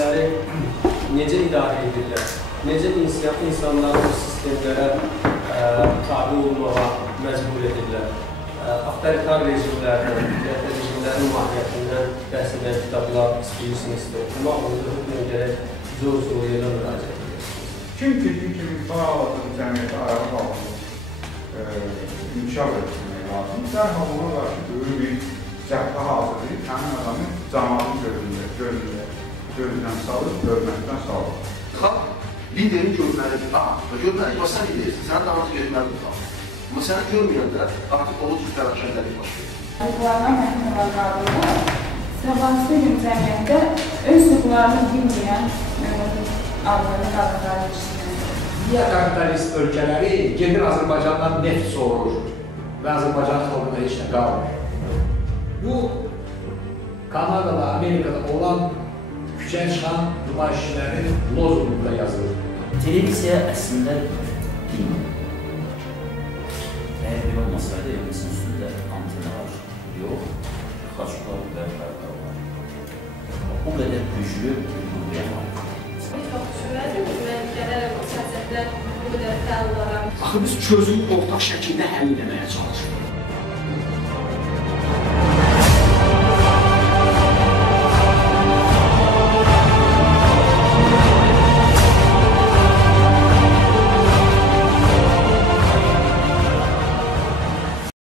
müəssisələri necə idarə edirlər, necə insanları bu sistemlərə tabi olmağa məcbur edirlər. Avtoritar rejimlərdən, rejimlərin mahiyyətindən bəhs edən kitablar istəyirsinizdir. Amma orada hükmün gərək zor yerlə müraciət edirsiniz. Kim dediyi kimi hal-hazırda cəmiyyətə ayağa qalxıb inkişaf etmək lazım. Dərhal ona qarşı böyük bir cəbhə hazırlayıb, həmin adamı cəmaatın gözündən salıb, hörmətdən salıb. Xalq liderin görməlidir. Görməlidir, sən lidersin, sənin davranışı görməlidir xalq. Amma səni görməyəndə artıq onun üçün fəraqşənləri baş verir. Hüquqlarına məhkum olan qadınlar sabahsı gün cəmiyyətdə öz hüquqlarını bilməyən adlarını qadınları yetişdirir. Dünya kapitalist ölkələri gedir Azərbaycandan neft sorur və Azərbaycan xalqına heç nə qalmır. Bu, Kanadada, Amerikada olan küçəyə çıxan nümayişçilərin lozununda yazılır. Televiziya əslində din. Əgər belə olmasaydı, evimizin üstündə antenalar yox, xaçlar və fərqlər var. O qədər güclü bir yamaq. Heç vaxt düşünməzdim ki, müəllifələr, siyasətlər bu qədər fəal olaraq. Axı biz çözümü ortaq şəkildə həll etməyə çalışırıq.